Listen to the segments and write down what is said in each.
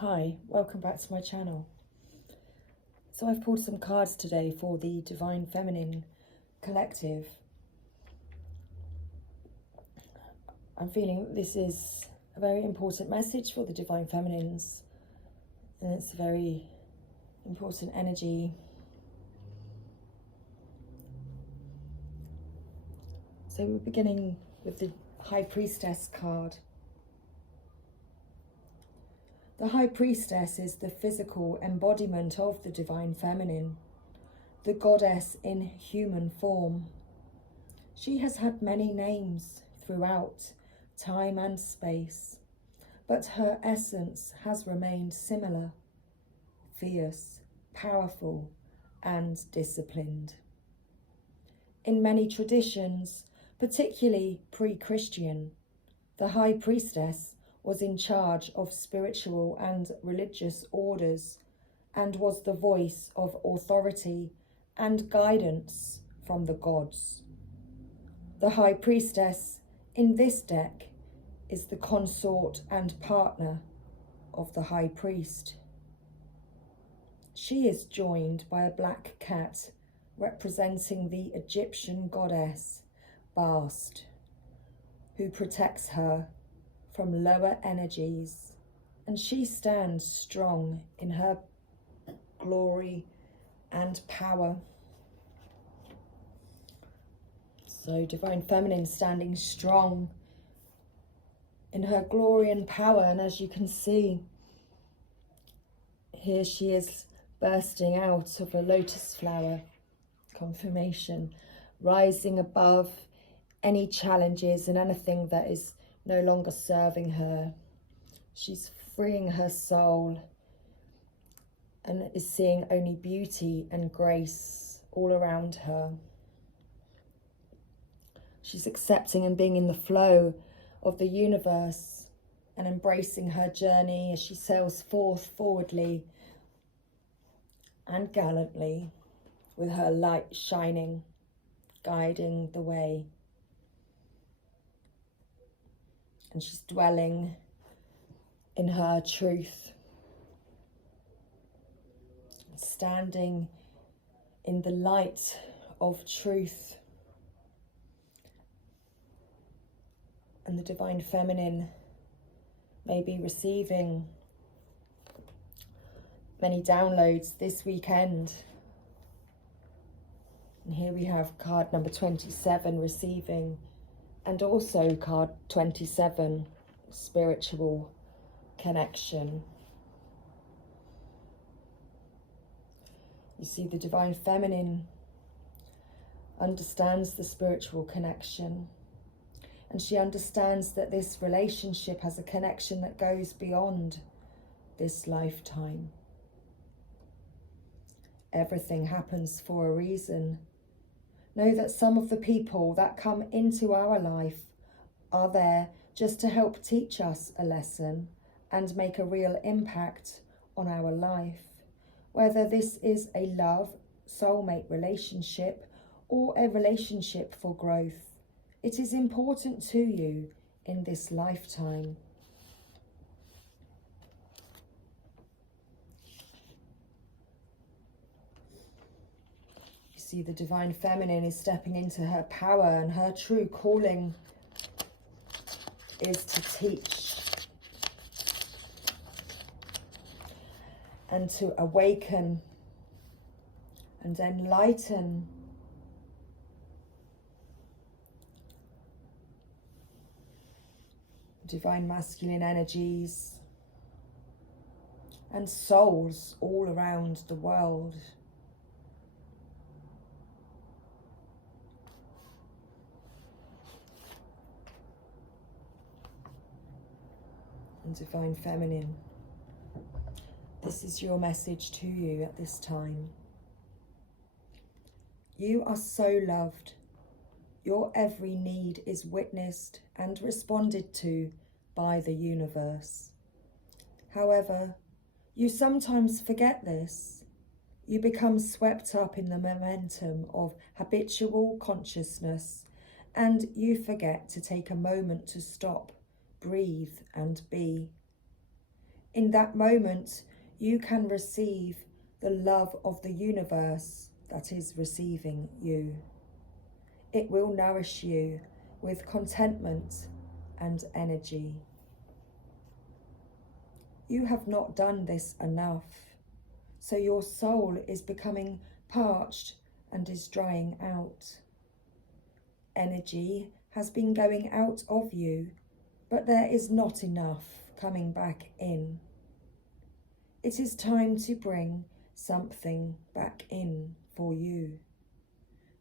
Hi, welcome back to my channel. So I've pulled some cards today for the Divine Feminine Collective. I'm feeling that this is a very important message for the Divine Feminines, and it's a very important energy. So we're beginning with the High Priestess card. The High Priestess is the physical embodiment of the Divine Feminine, the goddess in human form. She has had many names throughout time and space, but her essence has remained similar: fierce, powerful, and disciplined. In many traditions, particularly pre-Christian, the High Priestess was in charge of spiritual and religious orders and was the voice of authority and guidance from the gods. The High Priestess in this deck is the consort and partner of the High Priest. She is joined by a black cat representing the Egyptian goddess Bast, who protects her from lower energies, and she stands strong in her glory and power. So Divine Feminine standing strong in her glory and power, and as you can see, here she is bursting out of a lotus flower confirmation, rising above any challenges and anything that is no longer serving her. She's freeing her soul and is seeing only beauty and grace all around her. She's accepting and being in the flow of the universe and embracing her journey as she sails forwardly and gallantly, with her light shining, guiding the way. And she's dwelling in her truth, standing in the light of truth. And the Divine Feminine may be receiving many downloads this weekend. And here we have card number 27, receiving, and also card 27, spiritual connection. You see, the Divine Feminine understands the spiritual connection, and she understands that this relationship has a connection that goes beyond this lifetime. Everything happens for a reason. Know that some of the people that come into our life are there just to help teach us a lesson and make a real impact on our life. Whether this is a love, soulmate relationship or a relationship for growth, it is important to you in this lifetime. You see, the Divine Feminine is stepping into her power, and her true calling is to teach and to awaken and enlighten. Divine masculine energies and souls all around the world. And Divine Feminine, this is your message to you at this time. You are so loved. Your every need is witnessed and responded to by the universe. However, you sometimes forget this. You become swept up in the momentum of habitual consciousness, and you forget to take a moment to stop, breathe, and be. In that moment, you can receive the love of the universe that is receiving you. It will nourish you with contentment and energy. You have not done this enough, so your soul is becoming parched and is drying out. Energy has been going out of you, but there is not enough coming back in. It is time to bring something back in for you,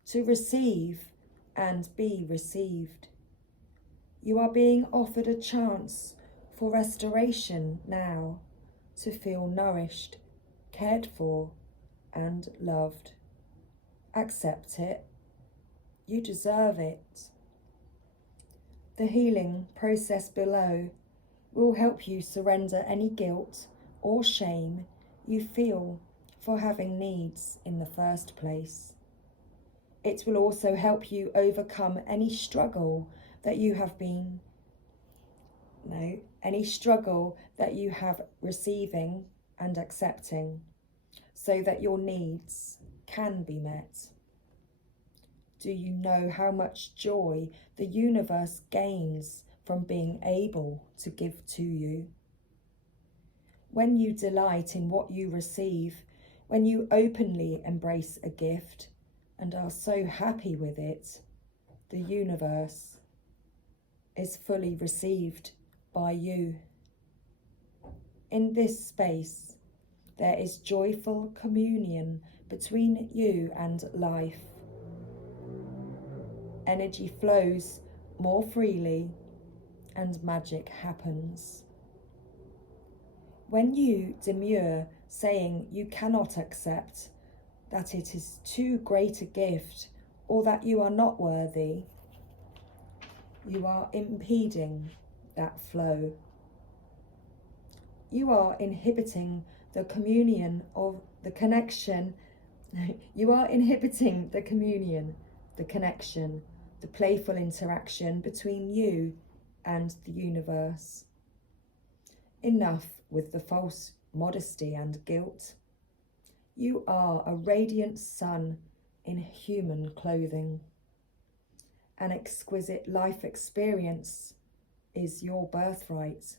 to receive and be received. You are being offered a chance for restoration now, to feel nourished, cared for, and loved. Accept it. You deserve it. The healing process below will help you surrender any guilt or shame you feel for having needs in the first place. It will also help you overcome any struggle that you have receiving and accepting, so that your needs can be met. Do you know how much joy the universe gains from being able to give to you? When you delight in what you receive, when you openly embrace a gift and are so happy with it, the universe is fully received by you. In this space, there is joyful communion between you and life. Energy flows more freely and magic happens. When you demur, saying you cannot accept, that it is too great a gift, or that you are not worthy, you are impeding that flow. You are inhibiting the communion of the connection. You are inhibiting the communion, the connection, the playful interaction between you and the universe. Enough with the false modesty and guilt. You are a radiant sun in human clothing. An exquisite life experience is your birthright.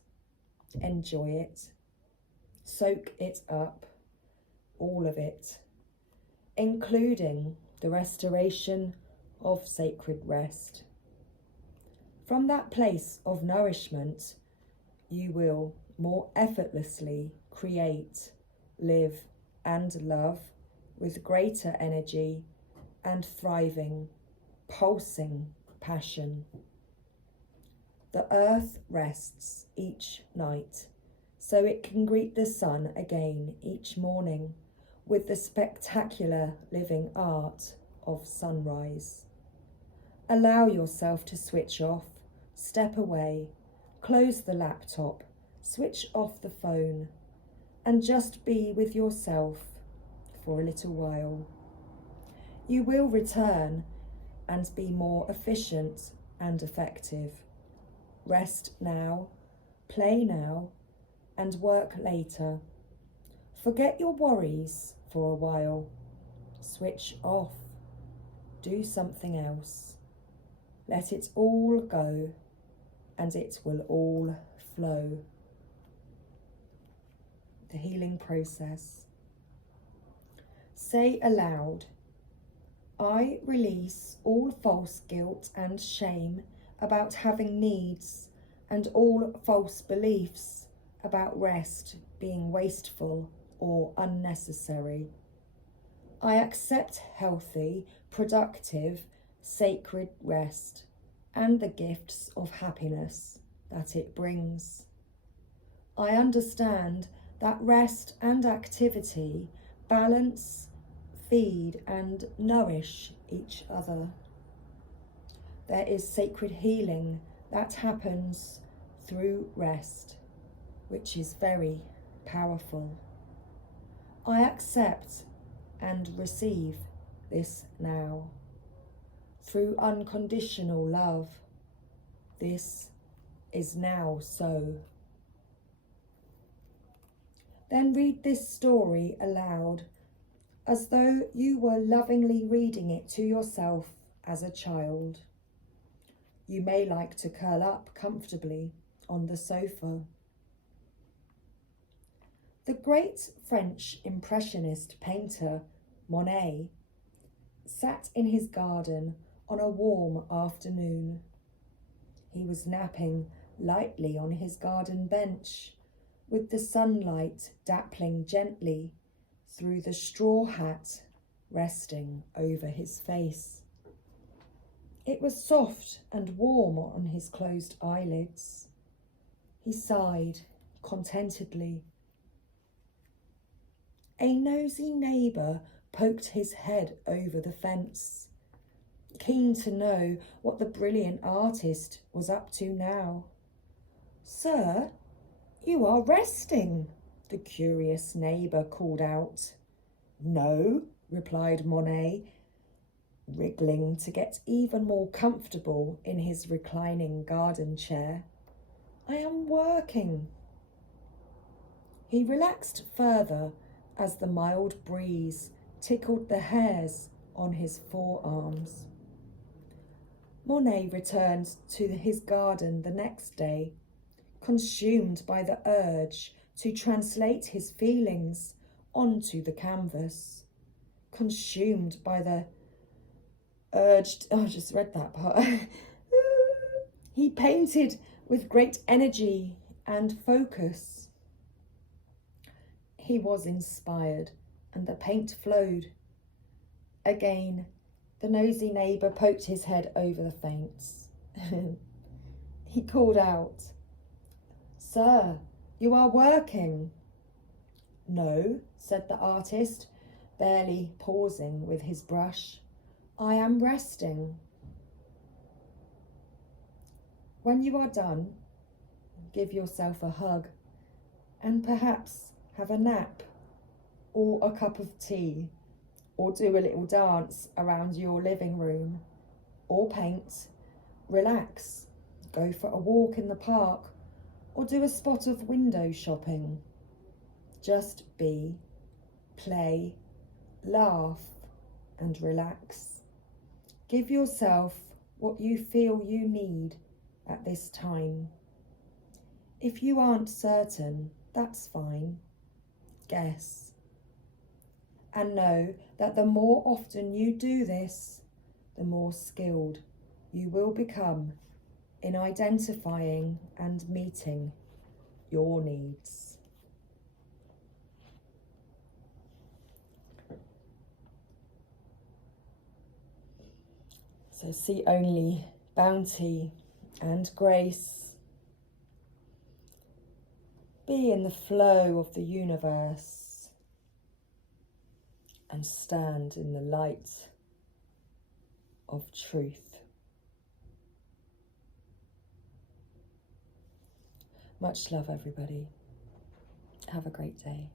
Enjoy it. Soak it up, all of it, including the restoration of sacred rest. From that place of nourishment, you will more effortlessly create, live, and love with greater energy and thriving, pulsing passion. The earth rests each night, so it can greet the sun again each morning with the spectacular living art of sunrise. Allow yourself to switch off, step away, close the laptop, switch off the phone, and just be with yourself for a little while. You will return and be more efficient and effective. Rest now, play now, and work later. Forget your worries for a while. Switch off. Do something else. Let it all go, and it will all flow. The healing process. Say aloud, I release all false guilt and shame about having needs and all false beliefs about rest being wasteful or unnecessary. I accept healthy, productive, sacred rest and the gifts of happiness that it brings. I understand that rest and activity balance, feed, and nourish each other. There is sacred healing that happens through rest, which is very powerful. I accept and receive this now. Through unconditional love, this is now so. Then read this story aloud, as though you were lovingly reading it to yourself as a child. You may like to curl up comfortably on the sofa. The great French Impressionist painter Monet sat in his garden on a warm afternoon. He was napping lightly on his garden bench, with the sunlight dappling gently through the straw hat resting over his face. It was soft and warm on his closed eyelids. He sighed contentedly. A nosy neighbour poked his head over the fence, keen to know what the brilliant artist was up to now. "Sir, you are resting," the curious neighbour called out. "No," replied Monet, wriggling to get even more comfortable in his reclining garden chair. "I am working." He relaxed further as the mild breeze tickled the hairs on his forearms. Monet returned to his garden the next day, consumed by the urge to translate his feelings onto the canvas, consumed by the urge. I just read that part. He painted with great energy and focus. He was inspired, and the paint flowed. Again, the nosy neighbour poked his head over the fence. He called out, "Sir, you are working." "No," said the artist, barely pausing with his brush. "I am resting." When you are done, give yourself a hug and perhaps have a nap or a cup of tea, or do a little dance around your living room, or paint, relax, go for a walk in the park, or do a spot of window shopping. Just be, play, laugh, and relax. Give yourself what you feel you need at this time. If you aren't certain, that's fine. Guess. And know that the more often you do this, the more skilled you will become in identifying and meeting your needs. So see only bounty and grace. Be in the flow of the universe and stand in the light of truth. Much love, everybody. Have a great day.